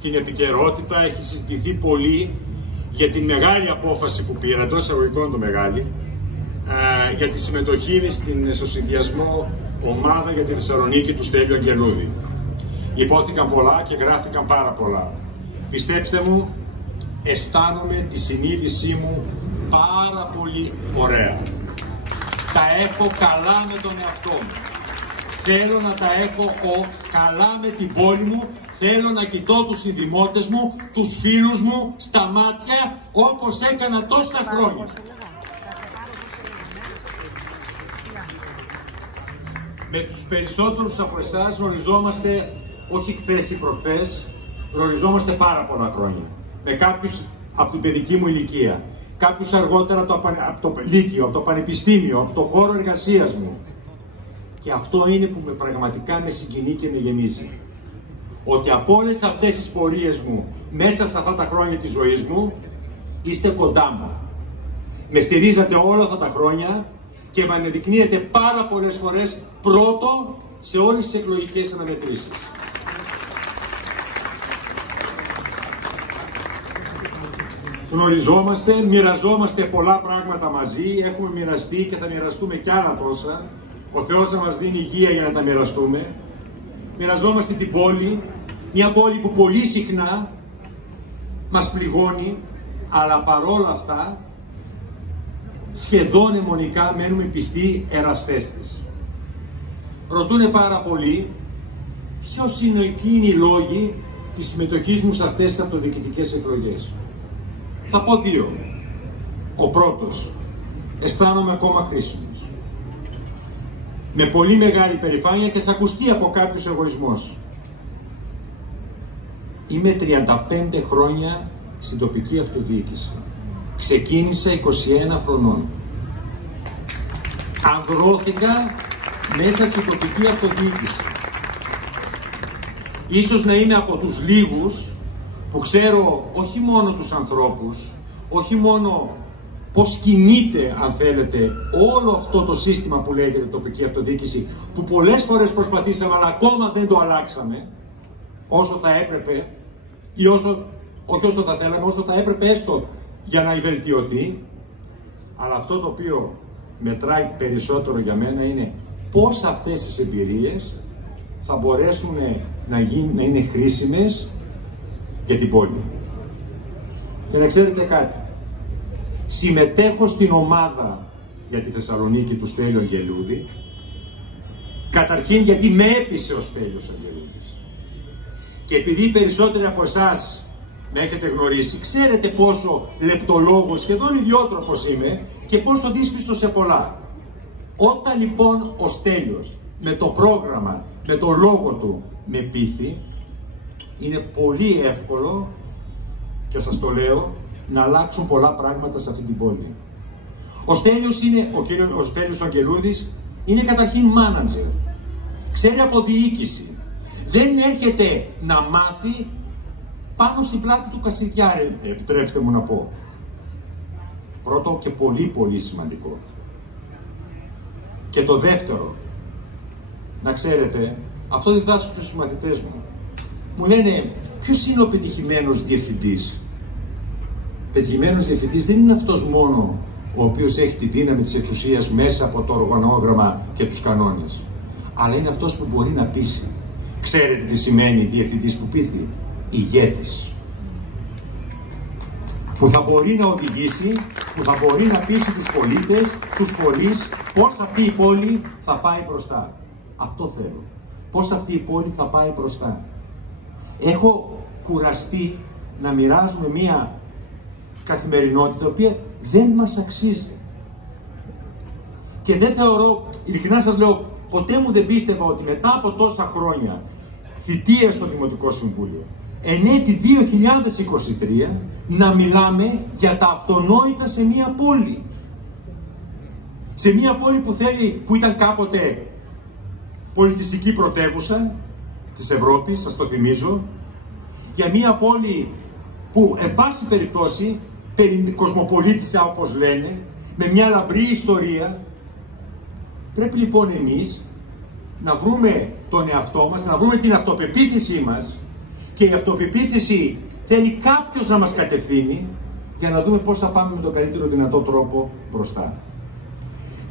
Την επικαιρότητα, έχει συζητηθεί πολύ για την μεγάλη απόφαση που πήρα, εντός εισαγωγικών το μεγάλη, για τη συμμετοχή στο συνδυασμό ομάδα για τη Θεσσαλονίκη του Στέλιου Αγγελούδη. Υπόθηκαν πολλά και γράφτηκαν πάρα πολλά. Πιστέψτε μου, αισθάνομαι τη συνείδησή μου πάρα πολύ ωραία. Τα έχω καλά με τον εαυτό μου. Θέλω να τα έχω καλά με την πόλη μου, θέλω να κοιτώ τους συνδημότες μου, τους φίλους μου στα μάτια όπως έκανα τόσα χρόνια. Με τους περισσότερους από εσάς γνωριζόμαστε όχι χθες ή προχθές, γνωριζόμαστε πάρα πολλά χρόνια. Με κάποιους από την παιδική μου ηλικία, κάποιους αργότερα από το Λύκειο, από το Πανεπιστήμιο, από το χώρο εργασίας μου. Και αυτό είναι που πραγματικά με συγκινεί και με γεμίζει. Ότι από όλες αυτές τις πορείες μου, μέσα σε αυτά τα χρόνια της ζωής μου, είστε κοντά μου. Με στηρίζατε όλα αυτά τα χρόνια και με ανεδεικνύετε πάρα πολλές φορές πρώτο σε όλες τις εκλογικές αναμετρήσεις. Γνωριζόμαστε, μοιραζόμαστε πολλά πράγματα μαζί, έχουμε μοιραστεί και θα μοιραστούμε κι άλλα τόσα. Ο Θεός να μας δίνει υγεία για να τα μοιραστούμε. Μοιραζόμαστε την πόλη, μια πόλη που πολύ συχνά μας πληγώνει, αλλά παρόλα αυτά σχεδόν αιμονικά μένουμε πιστοί εραστές της. Ρωτούνε πάρα πολύ ποιοι είναι οι λόγοι της συμμετοχής μου σε αυτές τις αυτοδιοικητικές εκλογές. Θα πω δύο. Ο πρώτος, αισθάνομαι ακόμα χρήσιμος. Με πολύ μεγάλη περηφάνεια και σε ακουστεί από κάποιους εγωισμός. Είμαι 35 χρόνια στην τοπική αυτοδιοίκηση. Ξεκίνησα 21 χρονών. ανδρώθηκα μέσα στην τοπική αυτοδιοίκηση. Ίσως να είμαι από τους λίγους που ξέρω όχι μόνο τους ανθρώπους, όχι μόνο πώς κινείται, αν θέλετε, όλο αυτό το σύστημα που λέγεται τοπική αυτοδιοίκηση, που πολλές φορές προσπαθήσαμε, αλλά ακόμα δεν το αλλάξαμε, όσο θα έπρεπε, ή όχι όσο θα θέλαμε, όσο θα έπρεπε έστω για να βελτιωθεί. Αλλά αυτό το οποίο μετράει περισσότερο για μένα είναι πώς αυτές τις εμπειρίες θα μπορέσουν να είναι χρήσιμες για την πόλη. Και να ξέρετε κάτι, συμμετέχω στην ομάδα για τη Θεσσαλονίκη του Στέλιου Αγγελούδη, καταρχήν γιατί με έπεισε ο Στέλιος Αγγελούδης. Και επειδή οι περισσότεροι από εσάς με έχετε γνωρίσει, ξέρετε πόσο λεπτολόγος, σχεδόν ιδιότροπος είμαι και πόσο δύσπιστος σε πολλά. Όταν λοιπόν ο Στέλιος με το πρόγραμμα, με το λόγο του με πείθει, είναι πολύ εύκολο, και σας το λέω, να αλλάξουν πολλά πράγματα σε αυτή την πόλη. Ο Στέλιος ο Στέλιος Αγγελούδης είναι καταρχήν μάνατζερ. Ξέρει από διοίκηση. Δεν έρχεται να μάθει πάνω στην πλάτη του Κασιδιάρη, επιτρέψτε μου να πω. Πρώτο και πολύ πολύ σημαντικό. Και το δεύτερο, να ξέρετε, αυτό διδάσκω στους μαθητές μου. Μου λένε, ποιος είναι ο πετυχημένος διευθυντής? Πετυχημένος διευθυντής δεν είναι αυτός μόνο ο οποίος έχει τη δύναμη της εξουσίας μέσα από το οργανόγραμμα και τους κανόνες, αλλά είναι αυτός που μπορεί να πείσει. Ξέρετε τι σημαίνει διευθυντής που πείθει? Ηγέτης. Που θα μπορεί να οδηγήσει, που θα μπορεί να πείσει τους πολίτες, τους φορείς, πώς αυτή η πόλη θα πάει μπροστά. Αυτό θέλω. Πώς αυτή η πόλη θα πάει μπροστά. Έχω κουραστεί να μοιράζουμε μία καθημερινότητα, η οποία δεν μας αξίζει. Και δεν θεωρώ, ειλικρινά σας λέω, ποτέ μου δεν πίστευα ότι μετά από τόσα χρόνια θητεία στο Δημοτικό Συμβούλιο, εν έτη 2023, να μιλάμε για τα αυτονόητα σε μία πόλη. Σε μία πόλη που ήταν κάποτε πολιτιστική πρωτεύουσα της Ευρώπης, σας το θυμίζω, για μία πόλη που, εν πάση περιπτώσει, κοσμοπολίτησα όπως λένε, με μια λαμπρή ιστορία. Πρέπει λοιπόν εμείς να βρούμε τον εαυτό μας, να βρούμε την αυτοπεποίθησή μας, και η αυτοπεποίθηση θέλει κάποιος να μας κατευθύνει για να δούμε πώς θα πάμε με τον καλύτερο δυνατό τρόπο μπροστά.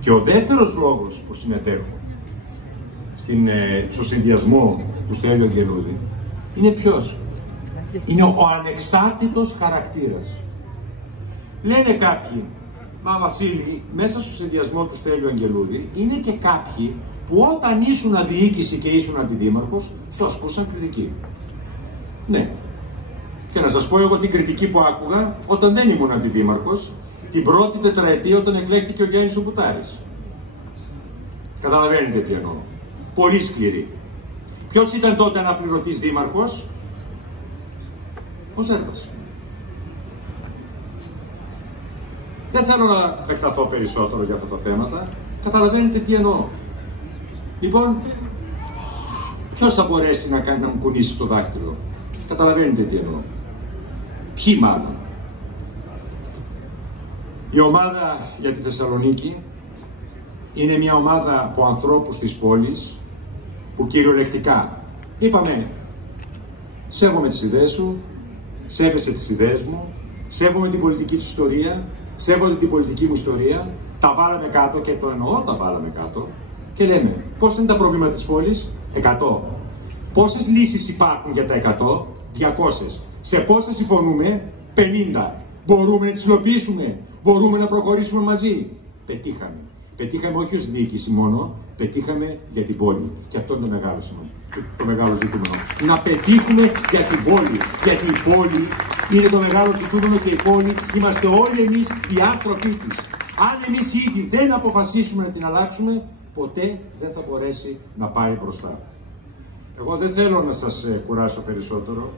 Και ο δεύτερος λόγος που συμμετέχω στο συνδυασμό του Στέλιου Αγγελούδη είναι ποιος? Είναι ο ανεξάρτητος χαρακτήρας. Λένε κάποιοι, μα Βασίλη, μέσα στο συνδυασμό του Στέλιου Αγγελούδη είναι και κάποιοι που όταν ήσουν διοίκηση και ήσουν αντιδήμαρχος, σου ασκούσαν κριτική. Ναι. Και να σας πω εγώ την κριτική που άκουγα όταν δεν ήμουν αντιδήμαρχος, την πρώτη τετραετία όταν εκλέχθηκε ο Γιάννης ο Μπουτάρης. Καταλαβαίνετε τι εννοώ. Πολύ σκληρή. Ποιος ήταν τότε αναπληρωτής δήμαρχος? Ο Ζέρβας. Δεν θέλω να επεκταθώ περισσότερο για αυτά τα θέματα. Καταλαβαίνετε τι εννοώ. Λοιπόν, ποιος θα μπορέσει να μου κουνήσει το δάχτυλο? Καταλαβαίνετε τι εννοώ. Ποιοι μάλλον? Η ομάδα για τη Θεσσαλονίκη είναι μια ομάδα από ανθρώπους της πόλης που κυριολεκτικά είπαμε, σέβομαι τις ιδέες σου, σέβεσαι τις ιδέες μου, σέβομαι την πολιτική της ιστορία, σέβομαι την πολιτική μου ιστορία, τα βάλαμε κάτω, και το εννοώ, τα βάλαμε κάτω, και λέμε πώς είναι τα προβλήματα της πόλης? 100. Πόσες λύσεις υπάρχουν για τα 100? 200. Σε πόσες συμφωνούμε? 50. Μπορούμε να τις υλοποιήσουμε? Μπορούμε να προχωρήσουμε μαζί? Πετύχαμε. Πετύχαμε όχι ως διοίκηση μόνο, πετύχαμε για την πόλη. Και αυτό είναι το μεγάλο ζητούμενο. Να πετύχουμε για την πόλη. Γιατί η πόλη είναι το μεγάλο ζητούμενο, και η πόλη είμαστε όλοι εμείς οι άνθρωποι της. Αν εμείς ήδη δεν αποφασίσουμε να την αλλάξουμε, ποτέ δεν θα μπορέσει να πάει μπροστά. Εγώ δεν θέλω να σας κουράσω περισσότερο.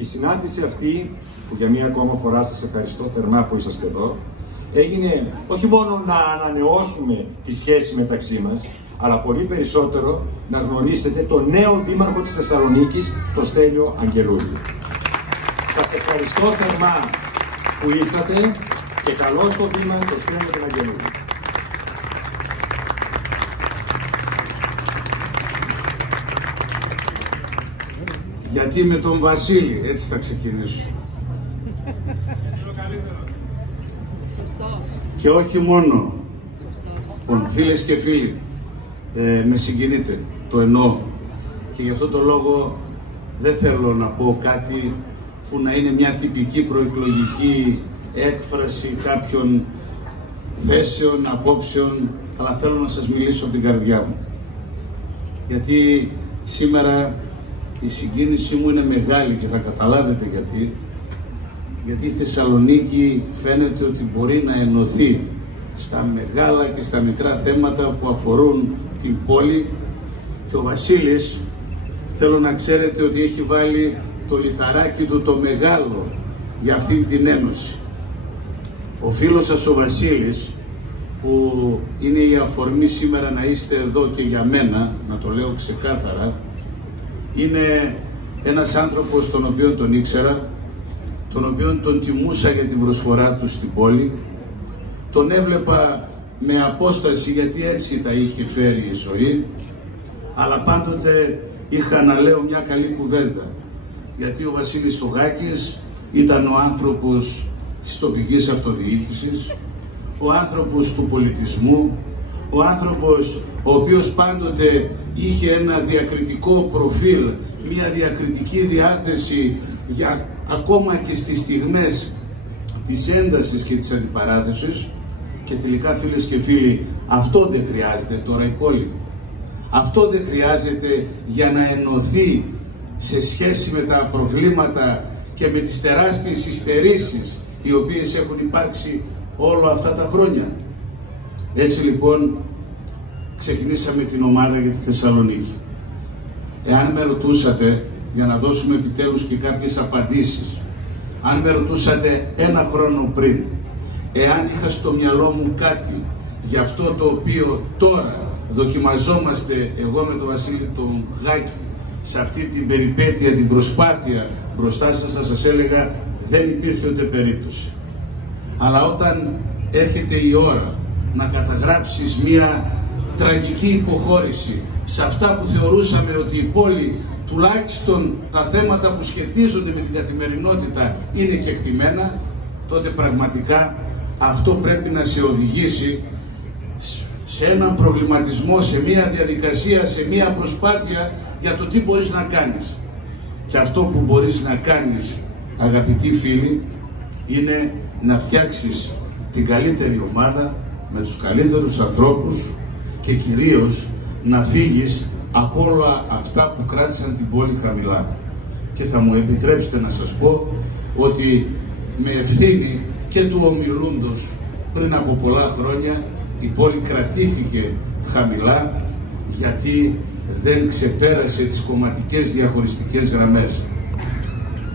Η συνάντηση αυτή, που για μία ακόμα φορά σας ευχαριστώ θερμά που είσαστε εδώ, έγινε όχι μόνο να ανανεώσουμε τη σχέση μεταξύ μας, αλλά πολύ περισσότερο να γνωρίσετε τον νέο δήμαρχο της Θεσσαλονίκης, τον Στέλιο Αγγελούδη. Σας ευχαριστώ θερμά που ήρθατε και καλώς στο βήμα το Στέλιο τον Αγγελούδη. Γιατί με τον Βασίλη, έτσι θα ξεκινήσω. Και όχι μόνο. Λοιπόν, φίλες και φίλοι, με συγκινείτε, το εννοώ. Και γι' αυτό το λόγο δεν θέλω να πω κάτι που να είναι μια τυπική προεκλογική έκφραση κάποιων θέσεων, απόψεων, αλλά θέλω να σας μιλήσω από την καρδιά μου. Γιατί σήμερα η συγκίνησή μου είναι μεγάλη και θα καταλάβετε γιατί. Γιατί η Θεσσαλονίκη φαίνεται ότι μπορεί να ενωθεί στα μεγάλα και στα μικρά θέματα που αφορούν την πόλη, και ο Βασίλης, θέλω να ξέρετε ότι έχει βάλει το λιθαράκι του το μεγάλο για αυτήν την ένωση. Ο φίλος σας ο Βασίλης, που είναι η αφορμή σήμερα να είστε εδώ και για μένα, να το λέω ξεκάθαρα, είναι ένας άνθρωπος τον οποίο τον ήξερα, τον οποίο τον τιμούσα για την προσφορά του στην πόλη, τον έβλεπα με απόσταση γιατί έτσι τα είχε φέρει η ζωή, αλλά πάντοτε είχα να λέω μια καλή κουβέντα, γιατί ο Βασίλης Σογάκης ήταν ο άνθρωπος της τοπικής αυτοδιοίκησης, ο άνθρωπος του πολιτισμού, ο άνθρωπος ο οποίος πάντοτε είχε ένα διακριτικό προφίλ, μια διακριτική διάθεση για ακόμα και στις στιγμές της έντασης και της αντιπαράθεσης. Και τελικά, φίλες και φίλοι, αυτό δεν χρειάζεται τώρα η πόλη. Αυτό δεν χρειάζεται για να ενωθεί σε σχέση με τα προβλήματα και με τις τεράστιες υστερήσεις οι οποίες έχουν υπάρξει όλα αυτά τα χρόνια. Έτσι λοιπόν ξεκινήσαμε την ομάδα για τη Θεσσαλονίκη. Εάν με ρωτούσατε, για να δώσουμε επιτέλους και κάποιες απαντήσεις, αν με ρωτούσατε ένα χρόνο πριν, εάν είχα στο μυαλό μου κάτι για αυτό το οποίο τώρα δοκιμαζόμαστε εγώ με τον Βασίλη τον Γάκη, σε αυτή την περιπέτεια, την προσπάθεια μπροστά σας, θα σας έλεγα δεν υπήρχε ούτε περίπτωση. Αλλά όταν έρχεται η ώρα να καταγράψεις μία τραγική υποχώρηση σε αυτά που θεωρούσαμε ότι η πόλη, τουλάχιστον τα θέματα που σχετίζονται με την καθημερινότητα, είναι κεκτημένα, τότε πραγματικά αυτό πρέπει να σε οδηγήσει σε έναν προβληματισμό, σε μια διαδικασία, σε μια προσπάθεια για το τι μπορείς να κάνεις. Και αυτό που μπορείς να κάνεις, αγαπητοί φίλοι, είναι να φτιάξεις την καλύτερη ομάδα με τους καλύτερους ανθρώπους και κυρίως να φύγεις από όλα αυτά που κράτησαν την πόλη χαμηλά. Και θα μου επιτρέψετε να σας πω ότι με ευθύνη και του ομιλούντος πριν από πολλά χρόνια η πόλη κρατήθηκε χαμηλά γιατί δεν ξεπέρασε τις κομματικές διαχωριστικές γραμμές.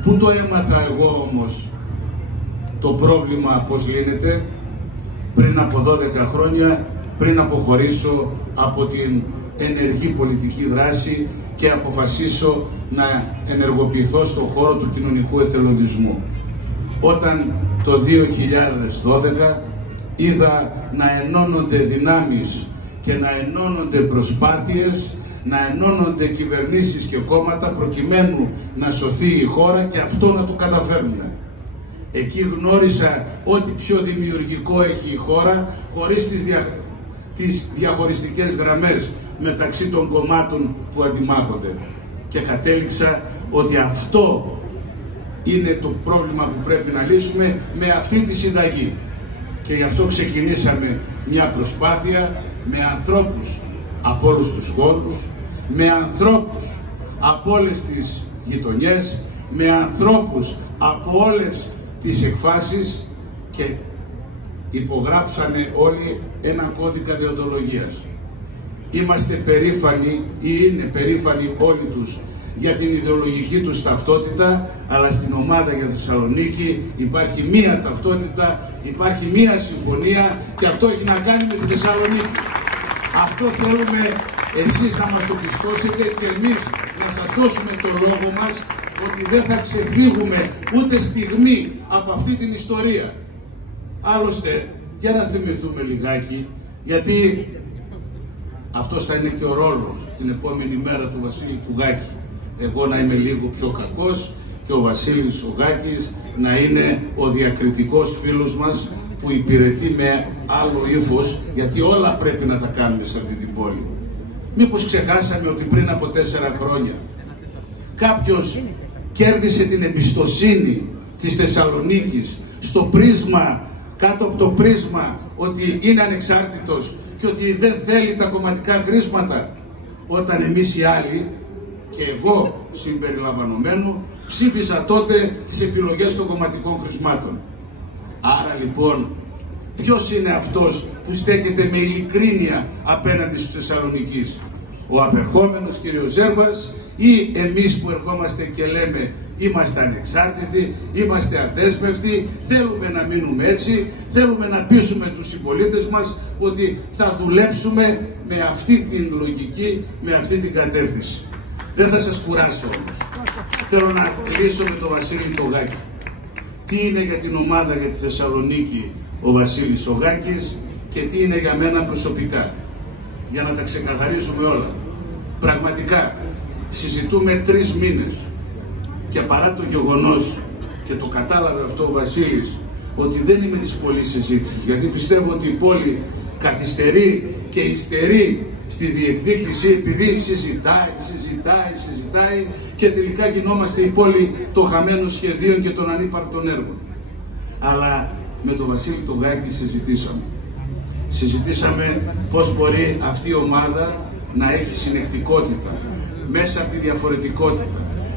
Πού το έμαθα εγώ όμως το πρόβλημα πώς λύνεται? Πριν από 12 χρόνια, πριν αποχωρήσω από την ενεργή πολιτική δράση και αποφασίσω να ενεργοποιηθώ στον χώρο του κοινωνικού εθελοντισμού. Όταν το 2012 είδα να ενώνονται δυνάμεις και να ενώνονται προσπάθειες, να ενώνονται κυβερνήσεις και κόμματα προκειμένου να σωθεί η χώρα και αυτό να το καταφέρνουν. Εκεί γνώρισα ό,τι πιο δημιουργικό έχει η χώρα χωρίς τις διαχωριστικές γραμμές μεταξύ των κομμάτων που αντιμάχονται. Και κατέληξα ότι αυτό είναι το πρόβλημα που πρέπει να λύσουμε με αυτή τη συνταγή. Και γι' αυτό ξεκινήσαμε μια προσπάθεια με ανθρώπους από όλους τους χώρους, με ανθρώπους από όλες τις γειτονιές, με ανθρώπους από όλες τις εκφάσεις και υπογράψανε όλοι ένα κώδικα δεοντολογίας. Είμαστε περήφανοι ή είναι περήφανοι όλοι τους για την ιδεολογική τους ταυτότητα, αλλά στην ομάδα για Θεσσαλονίκη υπάρχει μία ταυτότητα, υπάρχει μία συμφωνία και αυτό έχει να κάνει με τη Θεσσαλονίκη. Αυτό θέλουμε εσείς να μας το πιστώσετε και εμείς να σας δώσουμε το λόγο μας ότι δεν θα ξεφύγουμε ούτε στιγμή από αυτή την ιστορία. Άλλωστε, για να θυμηθούμε λιγάκι, γιατί αυτός θα είναι και ο ρόλος την επόμενη μέρα του Βασίλη του Γάκη. Εγώ να είμαι λίγο πιο κακός και ο Βασίλης ο Γάκης να είναι ο διακριτικός φίλος μας που υπηρετεί με άλλο ύφος, γιατί όλα πρέπει να τα κάνουμε σε αυτή την πόλη. Μήπως ξεχάσαμε ότι πριν από 4 χρόνια κάποιος κέρδισε την εμπιστοσύνη της Θεσσαλονίκης στο πρίσμα, κάτω από το πρίσμα ότι είναι ανεξάρτητος και ότι δεν θέλει τα κομματικά χρήσματα, όταν εμείς οι άλλοι και εγώ συμπεριλαμβανομένου ψήφισα τότε τις επιλογές των κομματικών χρησμάτων. Άρα λοιπόν ποιος είναι αυτός που στέκεται με ειλικρίνεια απέναντι στους Θεσσαλονικείς? Ο απερχόμενος κ. Ζέρβας ή εμείς που ερχόμαστε και λέμε είμαστε ανεξάρτητοι, είμαστε αδέσμευτοι, θέλουμε να μείνουμε έτσι, θέλουμε να πείσουμε τους συμπολίτες μας ότι θα δουλέψουμε με αυτή την λογική, με αυτή την κατεύθυνση. Δεν θα σας κουράσω όμως. Θέλω να κλείσω με τον Βασίλη το Γάκη. Τι είναι για την ομάδα για τη Θεσσαλονίκη ο Βασίλης ο Γάκης και τι είναι για μένα προσωπικά. Για να τα ξεκαθαρίσουμε όλα. Πραγματικά συζητούμε 3 μήνες και παρά το γεγονός, και το κατάλαβε αυτό ο Βασίλης, ότι δεν είμαι της πολλής συζήτησης, γιατί πιστεύω ότι η πόλη καθυστερεί και υστερεί στη διεκδίκηση επειδή συζητάει και τελικά γινόμαστε η πόλη των χαμένων σχεδίων και των ανύπαρκτων έργων. Αλλά με τον Βασίλη τον Γάκη συζητήσαμε πώς μπορεί αυτή η ομάδα να έχει συνεκτικότητα μέσα από τη διαφορετικότητα,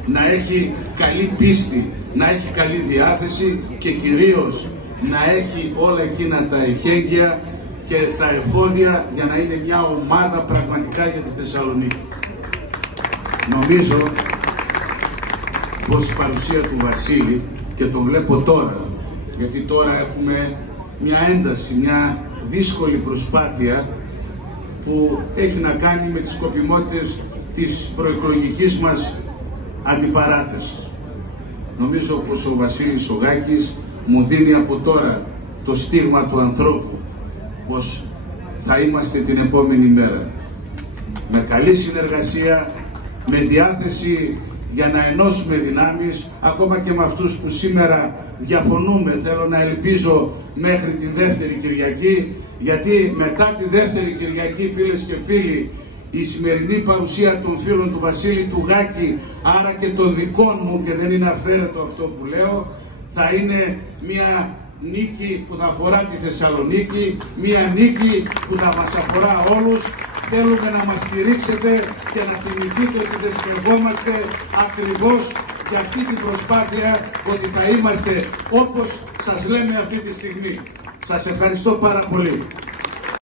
να έχει καλή πίστη, να έχει καλή διάθεση και κυρίως να έχει όλα εκείνα τα εχέγγυα και τα εφόδια για να είναι μια ομάδα πραγματικά για τη Θεσσαλονίκη. Νομίζω πως η παρουσία του Βασίλη, και τον βλέπω τώρα, γιατί τώρα έχουμε μια ένταση, μια δύσκολη προσπάθεια που έχει να κάνει με τις σκοπιμότητες της προεκλογικής μας αντιπαράθεσης. Νομίζω πως ο Βασίλης ο Γάκης μου δίνει από τώρα το στίγμα του ανθρώπου, πως θα είμαστε την επόμενη μέρα. Με καλή συνεργασία, με διάθεση για να ενώσουμε δυνάμεις, ακόμα και με αυτούς που σήμερα διαφωνούμε. Θέλω να ελπίζω μέχρι τη δεύτερη Κυριακή, γιατί μετά τη δεύτερη Κυριακή, φίλες και φίλοι, η σημερινή παρουσία των φίλων του Βασίλη του Γάκη, άρα και των δικών μου, και δεν είναι αυθαίρετο αυτό που λέω, θα είναι μια νίκη που θα αφορά τη Θεσσαλονίκη, μια νίκη που θα μας αφορά όλους. Θέλουμε να μας στηρίξετε και να θυμηθείτε ότι δεσμευόμαστε ακριβώς για αυτή την προσπάθεια, ότι θα είμαστε όπως σας λέμε αυτή τη στιγμή. Σας ευχαριστώ πάρα πολύ.